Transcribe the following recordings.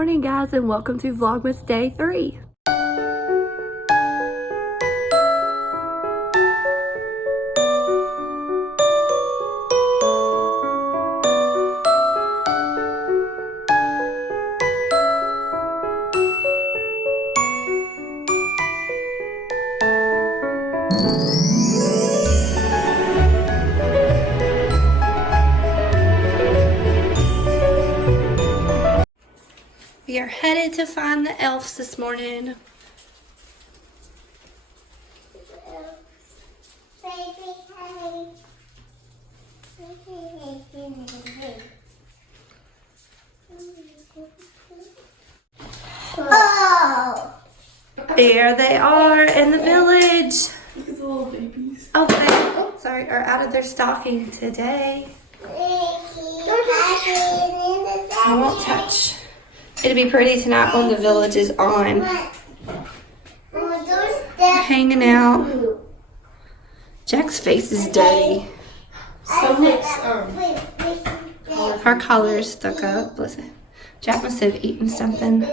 morning, guys, and welcome to Vlogmas Day 3. We are headed to find the elves this morning. Oh! There they are in the village. Look at the little babies. Oh, they are out of their stocking today. I won't touch. It'll be pretty tonight when the village is on. Hanging out. Jack's face is dirty. So much, Her collar's stuck up. Listen, Jack must have eaten something.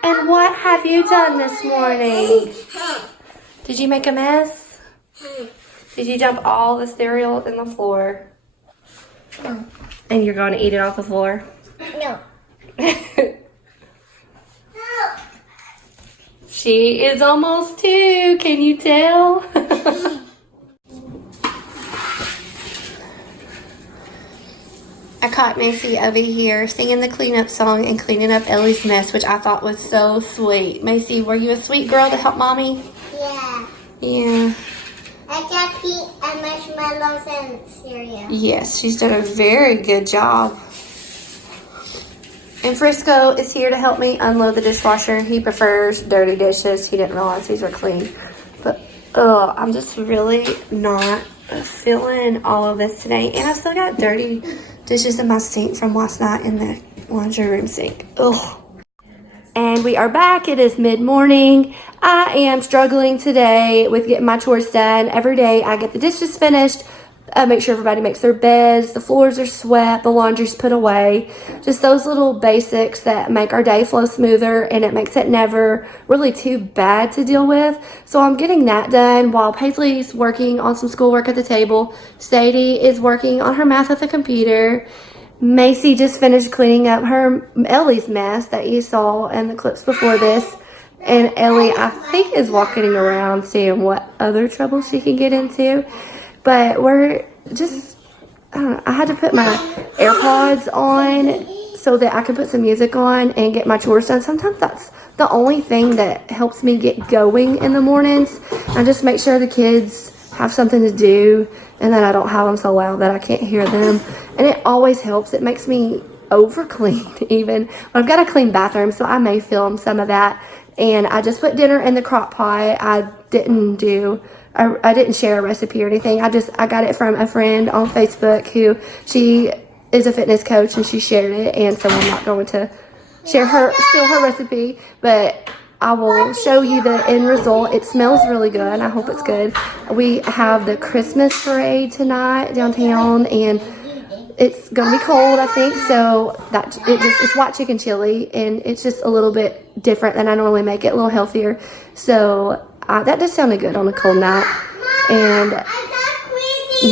And what have you done this morning? Did you make a mess? Did you dump all the cereal in the floor? No. And you're going to eat it off the floor? No. She is almost 2. Can you tell? I caught Macy over here singing the cleanup song and cleaning up Ellie's mess, which I thought was so sweet. Macy, were you a sweet girl to help Mommy? Yeah. Yeah. I got peat and marshmallows and cereal. Yes, she's done a very good job. And Frisco is here to help me unload the dishwasher. He prefers dirty dishes. He didn't realize these were clean. But I'm just really not feeling all of this today. And I've still got dirty dishes in my sink from last night in the laundry room sink. Ugh. And we are back. It is mid-morning. I am struggling today with getting my chores done. Every day I get the dishes finished. I make sure everybody makes their beds, the floors are swept, the laundry's put away. Just those little basics that make our day flow smoother, and it makes it never really too bad to deal with. So I'm getting that done while Paisley's working on some schoolwork at the table. Sadie is working on her math at the computer. Macy just finished cleaning up her Ellie's mess that you saw in the clips before this. And Ellie, I think, is walking around seeing what other trouble she can get into. But we're just, I don't know, I had to put my AirPods on so that I could put some music on and get my chores done. Sometimes that's the only thing that helps me get going in the mornings. I just make sure the kids have something to do and that I don't have them so loud that I can't hear them. And it always helps. It makes me over clean even. But I've got a clean bathroom, so I may film some of that. And I just put dinner in the crock pot. I didn't share a recipe or anything. I got it from a friend on Facebook who she is a fitness coach and she shared it. And so I'm not going to share her recipe, but I will show you the end result. It smells really good. I hope it's good. We have the Christmas parade tonight downtown, and it's gonna be cold, I think. So it's white chicken chili, and it's just a little bit different than I normally make it, a little healthier. So that just sounded good on a cold night. And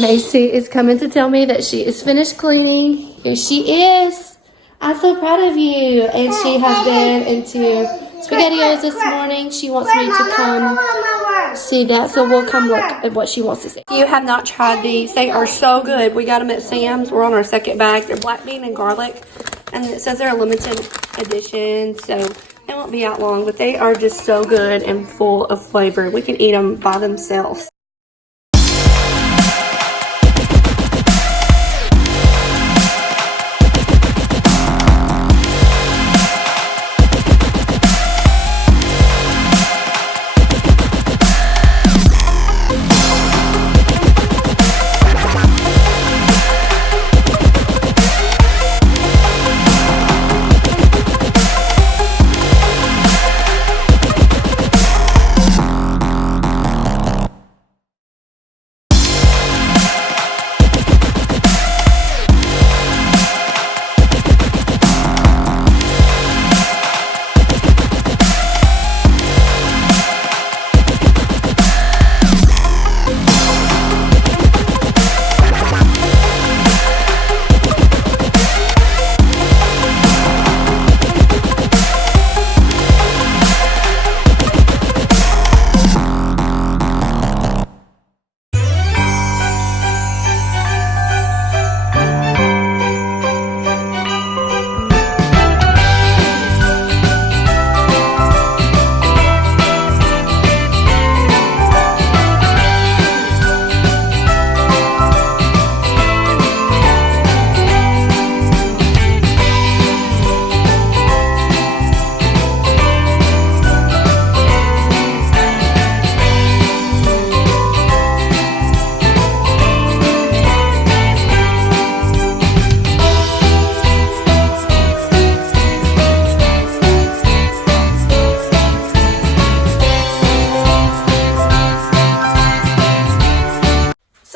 Macy is coming to tell me that she is finished cleaning. Here she is. I'm so proud of you. And she has been into SpaghettiOs this morning. She wants me to come see that, so we'll come look at what she wants to see. If you have not tried these, they are so good. We got them at Sam's. We're on our second bag. They're black bean and garlic, and it says they're a limited edition, so they won't be out long, but they are just so good and full of flavor. We can eat them by themselves.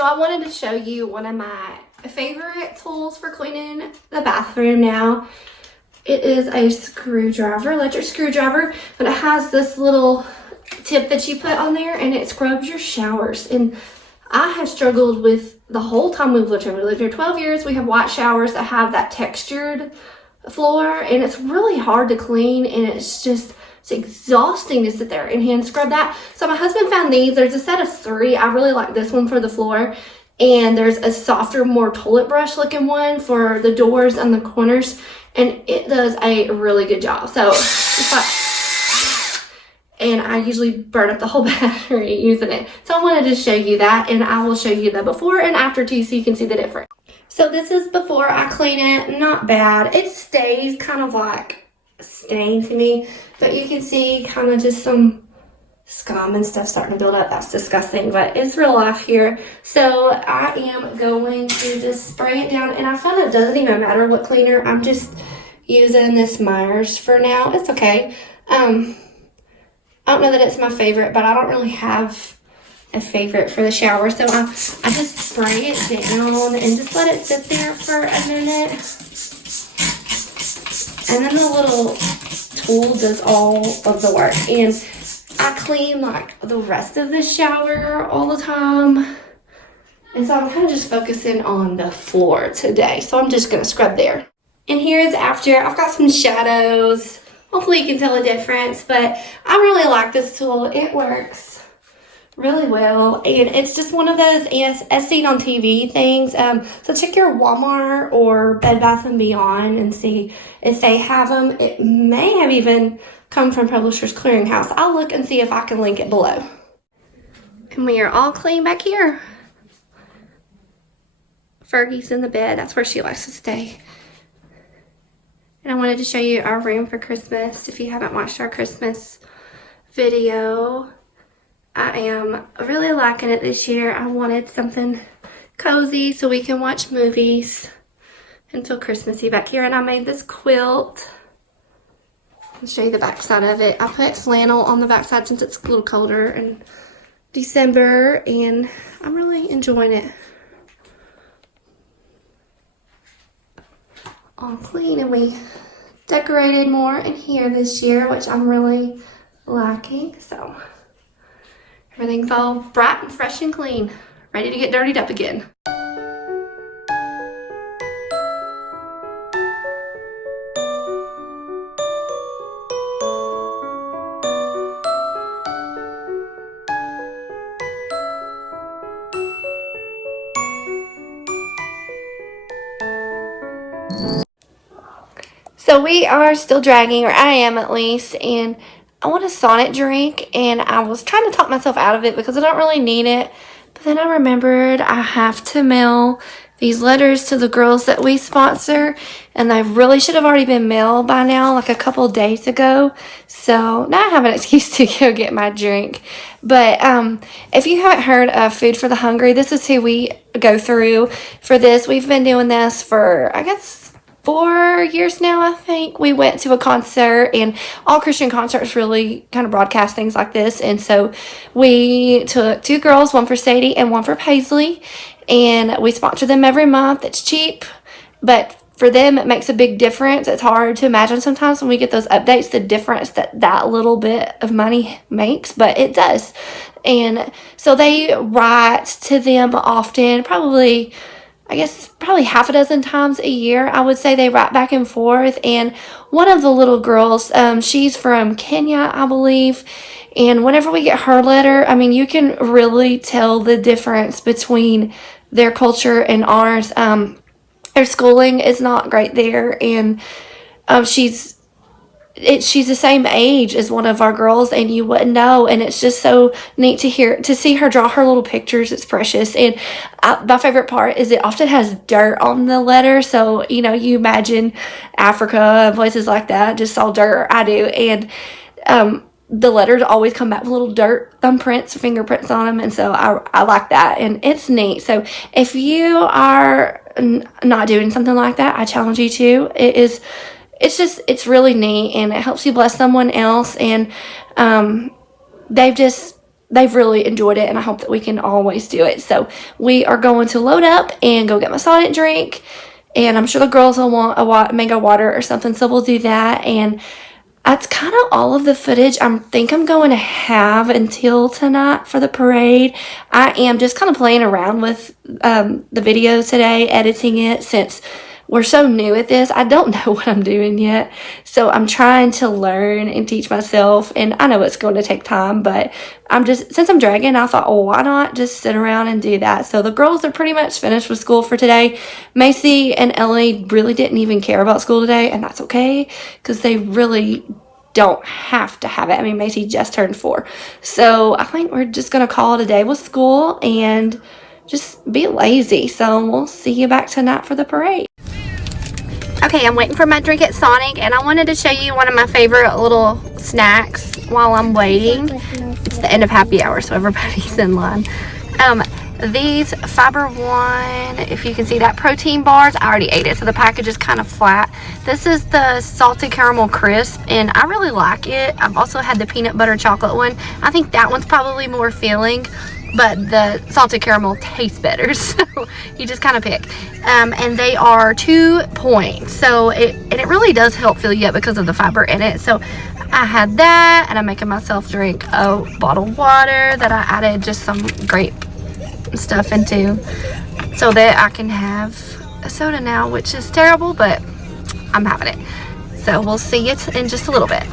So I wanted to show you one of my favorite tools for cleaning the bathroom now. It is a screwdriver, electric screwdriver, but it has this little tip that you put on there and it scrubs your showers. And I have struggled with the whole time we've lived here. We lived here 12 years. We have white showers that have that textured floor, and it's really hard to clean, and it's exhausting to sit there and hand scrub that. So my husband found these. There's a set of 3. I really like this one for the floor, and there's a softer, more toilet brush looking one for the doors and the corners, and it does a really good job. So it's like, and I usually burn up the whole battery using it. So I wanted to show you that, and I will show you the before and after too, so you can see the difference. So this is before I clean it. Not bad. It stays kind of like stained to me, but you can see kind of just some scum and stuff starting to build up. That's disgusting, but it's real life here. So I am going to just spray it down, and I found it doesn't even matter what cleaner. I'm just using this Myers for now. It's okay. I don't know that it's my favorite, but I don't really have a favorite for the shower. So I just spray it down and just let it sit there for a minute. And then the little tool does all of the work. And I clean like the rest of the shower all the time. And so I'm kind of just focusing on the floor today. So I'm just going to scrub there. And here is after. I've got some shadows. Hopefully you can tell a difference, but I really like this tool. It works really well, and it's just one of those as seen on TV things. So check your Walmart or Bed Bath & Beyond and see if they have them. It may have even come from Publishers Clearinghouse. I'll look and see if I can link it below. And we are all clean back here. Fergie's in the bed. That's where she likes to stay. And I wanted to show you our room for Christmas. If you haven't watched our Christmas video, I am really liking it this year. I wanted something cozy so we can watch movies and feel Christmassy back here. And I made this quilt. I'll show you the back side of it. I put flannel on the back side since it's a little colder in December, and I'm really enjoying it. All clean, and we decorated more in here this year, which I'm really liking. So everything's all bright and fresh and clean, ready to get dirtied up again. So we are still dragging, or I am at least, and I want a Sonic drink, and I was trying to talk myself out of it because I don't really need it, but then I remembered I have to mail these letters to the girls that we sponsor, and they really should have already been mailed by now, like a couple of days ago. So now I have an excuse to go get my drink. But if you haven't heard of Food for the Hungry, this is who we go through for this. We've been doing this for, I guess, 4 years now, I think. We went to a concert, and all Christian concerts really kind of broadcast things like this. And so we took 2 girls, one for Sadie and one for Paisley, and we sponsor them every month. It's cheap, but for them, it makes a big difference. It's hard to imagine sometimes when we get those updates, the difference that little bit of money makes, but it does. And so they write to them often, probably half a dozen times a year. I would say they write back and forth. And one of the little girls, she's from Kenya, I believe. And whenever we get her letter, I mean, you can really tell the difference between their culture and ours. Their schooling is not great there, and she's the same age as one of our girls, and you wouldn't know. And it's just so neat to see her draw her little pictures. It's precious. And my favorite part is it often has dirt on the letter. So, you know, you imagine Africa and places like that, just all dirt. I do. And the letters always come back with little dirt thumbprints or fingerprints on them. And so I like that. And it's neat. So if you are not doing something like that, I challenge you to. It's really neat, and it helps you bless someone else. And they've just they've really enjoyed it, and I hope that we can always do it. So we are going to load up and go get my Sonic drink, and I'm sure the girls will want a mango water or something, so we'll do that. And that's kind of all of the footage I think I'm going to have until tonight for the parade. I am just kind of playing around with the video today, editing it, since we're so new at this. I don't know what I'm doing yet, so I'm trying to learn and teach myself, and I know it's going to take time, but since I'm dragging, I thought, oh, why not just sit around and do that? So the girls are pretty much finished with school for today. Macy and Ellie really didn't even care about school today, and that's okay, because they really don't have to have it. I mean, Macy just turned 4. So I think we're just going to call it a day with school and just be lazy. So we'll see you back tonight for the parade. Okay, I'm waiting for my drink at Sonic, and I wanted to show you one of my favorite little snacks while I'm waiting. It's the end of happy hour, so everybody's in line. These Fiber One, if you can see that, protein bars, I already ate it, so the package is kind of flat. This is the salted caramel crisp, and I really like it. I've also had the peanut butter chocolate one. I think that one's probably more filling, but the salted caramel tastes better, so you just kind of pick. And they are 2 points, so it really does help fill you up because of the fiber in it. So I had that, and I'm making myself drink a bottle of water that I added just some grape stuff into, so that I can have a soda now, which is terrible, but I'm having it. So we'll see you in just a little bit.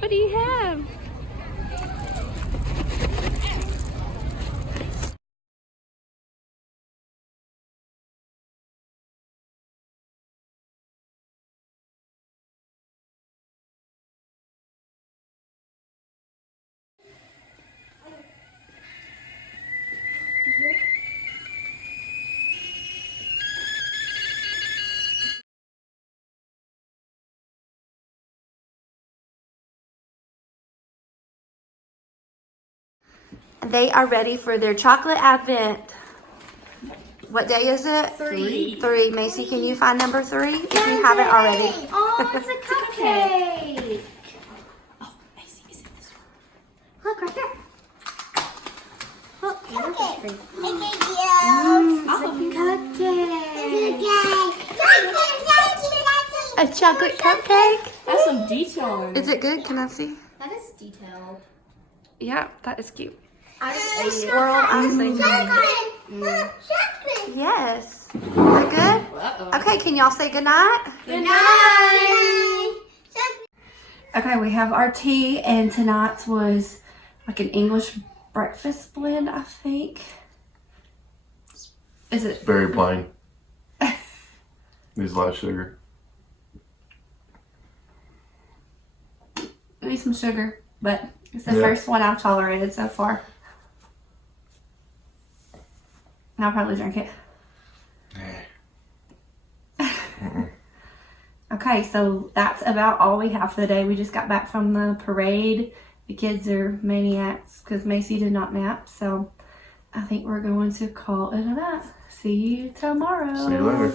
What do you have? They are ready for their chocolate advent. What day is it? 3. 3. Macy, can you find number 3 if you haven't already? Oh, it's a cupcake. Oh, Macy, is it this one? Look right there. Look, Cupcake. it's a cupcake. A chocolate cupcake? That's some detail on it. Is it good? Can I see? That is detailed. Yeah, that is cute. I just ate it. Swirl icing. Yes. Is it good? Uh-oh. Okay, can y'all say goodnight? Good night. Okay, we have our tea, and tonight's was like an English breakfast blend, I think. Is it? Very plain. Needs a lot of sugar. Maybe some sugar, but it's the Yeah. first one I've tolerated so far. And I'll probably drink it. Okay, so that's about all we have for the day. We just got back from the parade. The kids are maniacs because Macy did not nap. So I think we're going to call it a night. See you tomorrow. See you later.